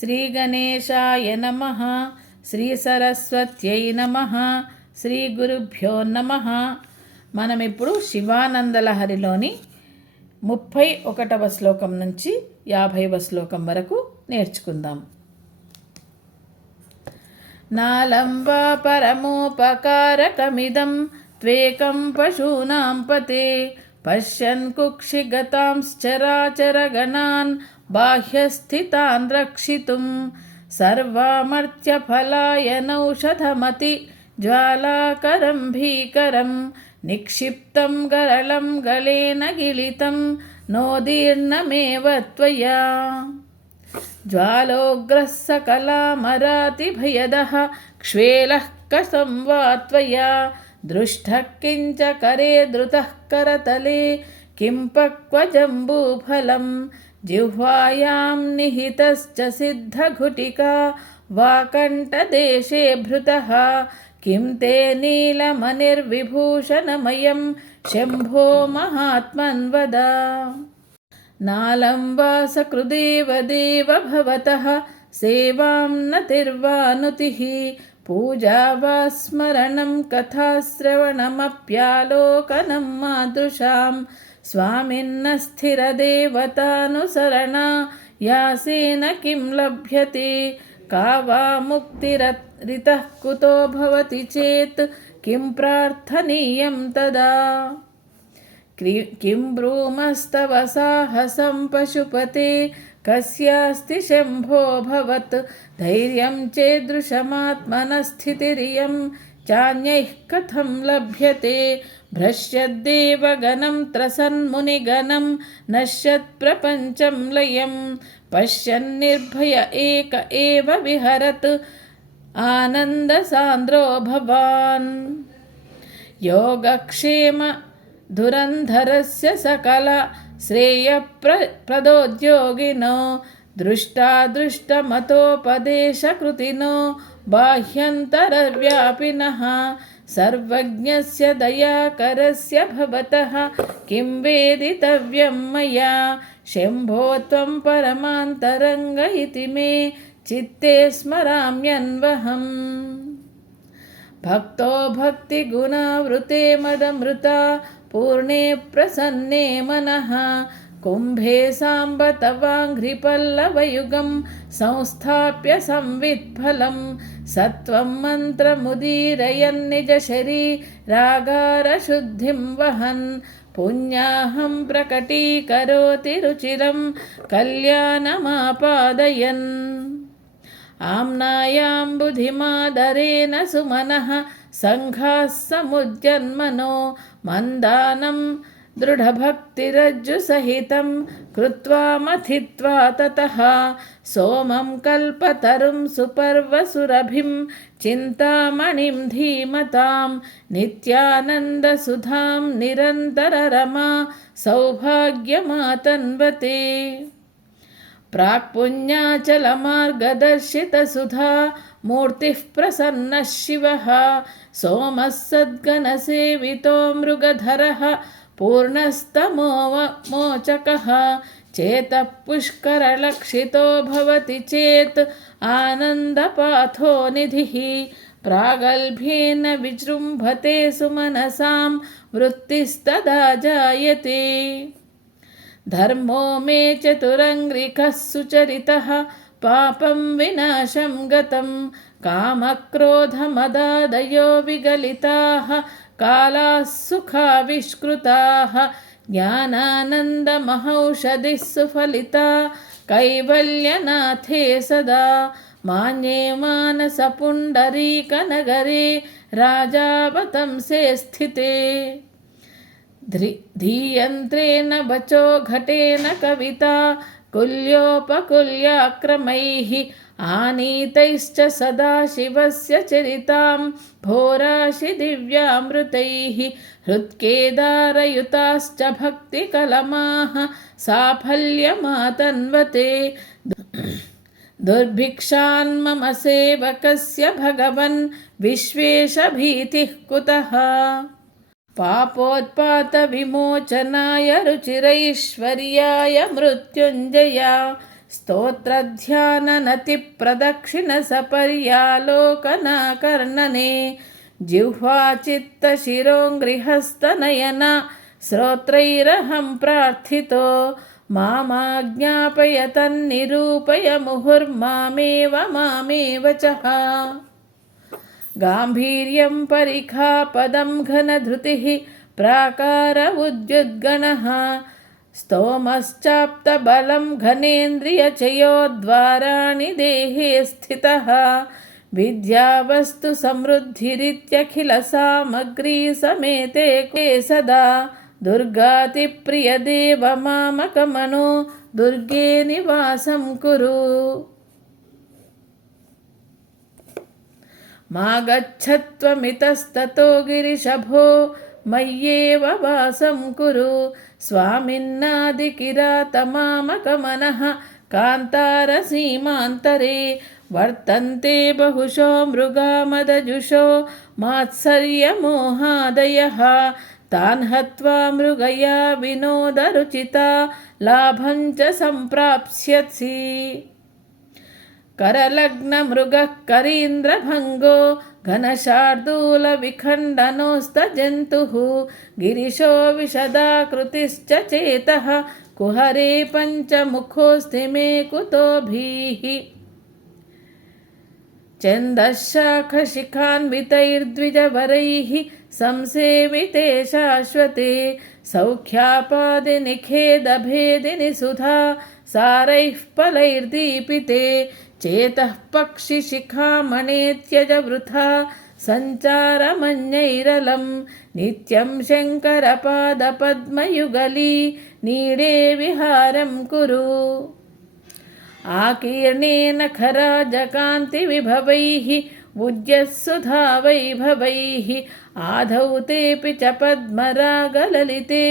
శ్రీగణేశాయ నమ. శ్రీసరస్వత్యై నమ. శ్రీ గురుభ్యో నమ. మనం ఇప్పుడు శివానందలహరిలోని ముప్పై ఒకటవ శ్లోకం నుంచి యాభైవ శ్లోకం వరకు నేర్చుకుందాం. నాలం వా పరమోపకారకమిదం త్వేకం పశూనాం పతే పశ్యన్ కుక్షిగతాంశ్చరాచరగణాన్ बाह्यस्थितान् रक्षितुं सर्वामर्त्यफलायनौषधमति ज्वालाकरं भीकरं निक्षिप्तं गरलं गलेन गिलितं नोदीर्णमेव त्वया ज्वालोग्रः सकलामरातिभयदः क्ष्वेलः कसं वा त्वया दृष्टः किञ्च करे द्रुतः करतले किं पक्वजम्बूफलम् जिह्वायां निहितश्च सिद्धघुटिका वाकण्ठदेशे भृतः किं ते नीलमनिर्विभूषणमयं शम्भो महात्मन्वद नालं वा सकृदेव देव भवतः सेवां न तिर्वानुतिः पूजा वा स्मरणं कथाश्रवणमप्यालोकनं मादृशां स्वामिन्न स्थिरदेवतानुसरणा यासेन किं लभ्यते का वा मुक्तिरितः कुतो भवति चेत् किं प्रार्थनीयं तदा किं ब्रूमस्तव साहसं पशुपते कस्यास्ति शम्भोऽभवत् धैर्यं चेदृशमात्मनस्थितिरियं चान्यैः कथं लभ्यते भ्रश्यद्देवगणं त्रसन्मुनिगणं नश्यत्प्रपञ्चं लयं पश्यन्निर्भय एक एव विहरत् आनन्दसान्द्रो भवान् योगक्षेम धुरन्धरस्य सकल श्रेयप्र प्रदोद्योगिनो, दृष्टादृष्टमतोपदेशकृतिनो, बाह्यन्तरव्यापिनः, सर्वज्ञस्य दयाकरस्य भवतः, किं वेदितव्यं मया, शम्भो त्वं परमान्तरङ्ग इति मे, चित्ते स्मराम्यन्वहम्। भक्तो भक्तिगुणावृते मदमृता पूर्णे प्रसन्ने मनः कुम्भे साम्ब तवाङ्घ्रिपल्लवयुगं संस्थाप्य संवित्फलं सत्वं मन्त्रमुदीरयन्निजशरीरागारशुद्धिं वहन् पुण्याहं प्रकटीकरोति रुचिरं कल्याणमापादयन् आम्नायां बुधिमादरेण सुमनः सङ्घाः समुज्जन्मनो मन्दानं दृढभक्तिरज्जुसहितं कृत्वा मथित्वा ततः सोमं कल्पतरुं सुपर्वसुरभिं चिन्तामणिं धीमतां नित्यानन्दसुधां निरन्तररमा सौभाग्यमातन्वते प्राक्पुण्याचलमार्गदर्शितसुधा, मूर्तिः प्रसन्नः शिवः। सोमः सद्गणसेवितो मृगधरः, पूर्णस्तमो मोचकः। चेतः पुष्करलक्षितो भवति चेत् आनन्दपाथो निधिः। प्रागल्भ्येन विजृम्भते सुमनसां, वृत्तिस्तदा जायते। धर्मो मे चतुरङ्घ्रिकः सुचरितः पापं विनाशं गतं कामक्रोधमदादयो विगलिताः कालाः सुखाविष्कृताः ज्ञानानन्दमहौषधिः सुफलिता कैवल्यनाथे सदा मान्ये मानसपुण्डरीकनगरे राजावतंसे स्थिते धीयन्त्रेण वचो घटेन कविता, कुल्योपकुल्याक्रमैः आनीतैश्च सदा शिवस्य चरितां भोराशि दिव्यामृतैः हृत्केदारयुताश्च भक्तिकलमाः, साफल्यमातन्वते। दुर्भिक्षान्मम सेवकस्य भगवन् विश्वेशभीतिः कुतः? पापोत्पातविमोचनाय रुचिरैश्वर्याय मृत्युञ्जया स्तोत्रध्याननतिप्रदक्षिणसपर्यालोकनाकर्णने जिह्वाचित्तशिरोङ्गृहस्तनयन श्रोत्रैरहं प्रार्थितो मामाज्ञापय तन्निरूपय मुहुर्मामेव मामेव च गाम्भीर्यं परिखापदं घनधृतिः प्राकार उद्युद्गणः स्तोमश्चाप्तबलं घनेन्द्रियचयोद्वाराणि देहे स्थितः विद्यावस्तु समृद्धिरित्यखिलसामग्री समेते के सदा दुर्गातिप्रियदेव मामकमनो दुर्गे निवासं कुरु मा गच्छत्वमितस्ततो गिरिशभो मय्येव वासं कुरु स्वामिन्नादिकिरातमामकमनः कान्तारसीमान्तरे वर्तन्ते बहुशो मृगामदजुषो मात्सर्यमोहादयः तान् हत्वा मृगया विनोदरुचिता लाभं च सम्प्राप्स्यसि करलग्नमृगः करीन्द्रभङ्गो घनशार्दूलविखण्डनोस्तजन्तुः गिरिशो विशदाकृतिश्च चेतः कुहरे पञ्चमुखोऽस्ति मे कुतोभिः चन्दशाखशिखान्वितैर्द्विजवरैः संसेविते शाश्वते सौख्यापादिनिखेदभेदिनि सुधा सारैः फलैर्दीपिते, चेतः पक्षिशिखामणेत्यज वृथा सञ्चारमन्यैरलं नित्यं शङ्करपादपद्मयुगली, नीडे विहारं कुरु। आकीर्णेन खराजकान्तिविभवैः उज्जत्सुधा वैभवैः आधौ तेऽपि च पद्मरागललिते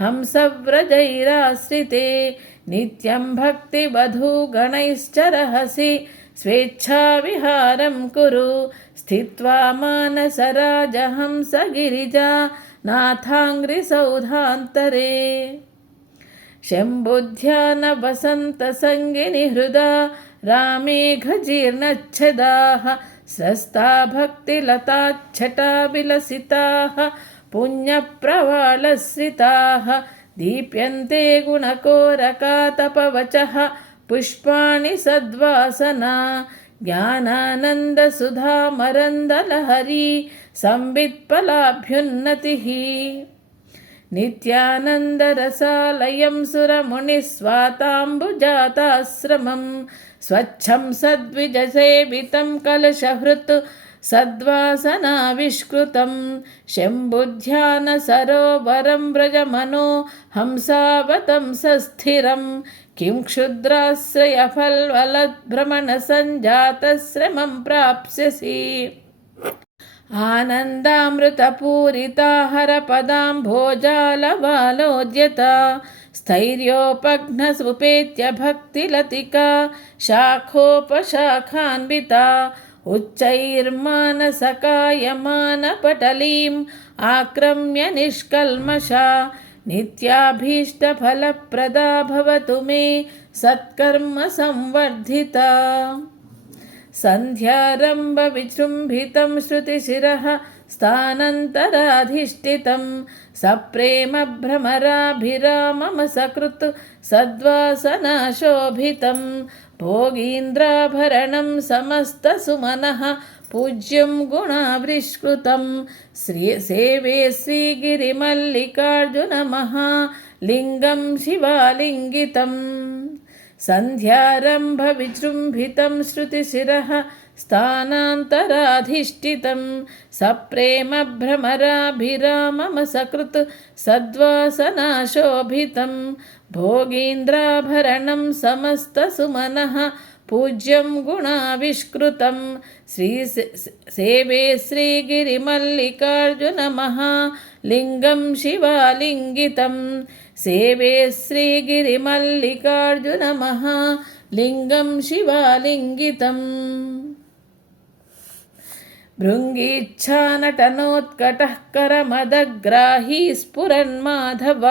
हंसव्रजैराश्रिते नित्यं भक्तिवधूगणैश्च रहसि स्वेच्छाविहारं कुरु स्थित्वा मानसराजहंसगिरिजा नाथाङ्घ्रिसौधान्तरे। शम्बुध्यानवसन्तसङ्गिनि हृदा रामेघजीर्णच्छदाः स्रस्ता भक्तिलताच्छटा विलसिताः पुण्यप्रवालश्रिताः दीप्यन्ते गुणकोरकातपवचः पुष्पाणि सद्वासना ज्ञानानन्दसुधामरन्दलहरी संवित्पलाभ्युन्नतिः नित्यानन्दरसालयं सुरमुनिस्वाताम्बुजाताश्रमं स्वच्छं सद्विजसेवितं कलशहृत् सद्वासनाविष्कृतं शम्बुध्यानसरोवरं व्रजमनो हंसावतं सस्थिरं किं क्षुद्राश्रयफल्वलद्भ्रमणसञ्जातश्रमं प्राप्स्यसि आनन्दामृतपूरिताहरपदाम्भोजालबालोद्यता स्थैर्योपघ्नसुपेत्य भक्तिलतिका शाखोपशाखान्विता उच्चैर्मानसकायमानपटलीम् आक्रम्य निष्कल्मषा नित्याभीष्टफलप्रदा भवतु मे सत्कर्म संवर्धिता सन्ध्यारम्भविजृम्भितं श्रुतिशिरः स्थानन्तराधिष्ठितं सप्रेमभ्रमराभिरामम सकृत् सद्वासनाशोभितं भोगीन्द्राभरणं समस्तसुमनः पूज्यं गुणाविष्कृतं श्री सेवे श्रीगिरिमल्लिकार्जुनमहालिङ्गं शिवालिङ्गितम् सन्ध्यारम्भविजृम्भितं श्रुतिशिरः स्थानान्तराधिष्ठितं सप्रेमभ्रमराभिरामम सकृत् सद्वासनाशोभितं भोगीन्द्राभरणं समस्तसुमनः पूज्यं गुणाविष्कृतं श्री सेवे श्रीगिरिमल्लिकार्जुनमहालिङ्गं शिवालिङ्गितं सेवे श्रीगिरिमल्लिकार्जुनमहालिङ्गं शिवालिङ्गितम् भृङ्गीच्छानटनोत्कटः करमदग्राही स्फुरन्माधव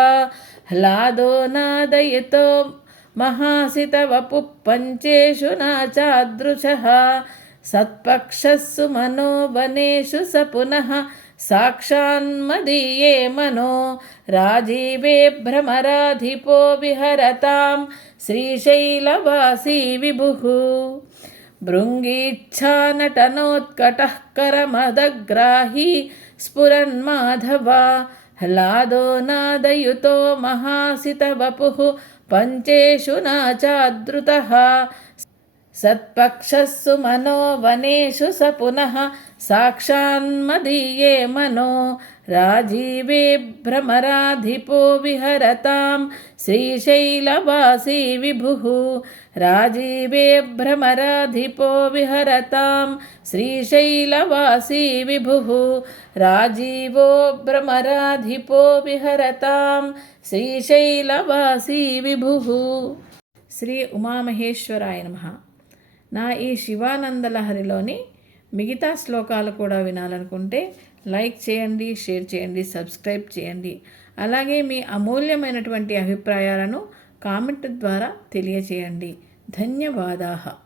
ह्लादो नादयतो महासितवपुः पञ्चेषु न चादृशः सत्पक्षस्सु मनो वनेषु स पुनः साक्षान्मदीये मनो राजीवे भ्रमराधिपो विहरतां श्रीशैलवासी विभुः भृङ्गीच्छानटनोत्कटः करमदग्राही स्फुरन्माधवा ह्लादो नादयुतो महासितवपुः पञ्चेषु न चादृतः सत्पक्षस्सु मनो वनेषु स पुनः साक्षान्मदीये मनो राजीवे भ्रमराधिपो विहरतां श्रीशैलवासी विभुः राजीवे भ्रमराधिपो विहरतां श्रीशैलवासी विभुः राजीवो भ्रमराधिपो विहरतां श्रीशैलवासी विभुः। श्री उमामहेश्वराय नमः। నా ఈ శివానంద లహరిలోని మిగతా శ్లోకాలు కూడా వినాలనుకుంటే లైక్ చేయండి షేర్ చేయండి సబ్స్క్రైబ్ చేయండి. అలాగే మీ అమూల్యమైనటువంటి అభిప్రాయాలను కామెంట్ ద్వారా తెలియచేయండి. ధన్యవాదాలు.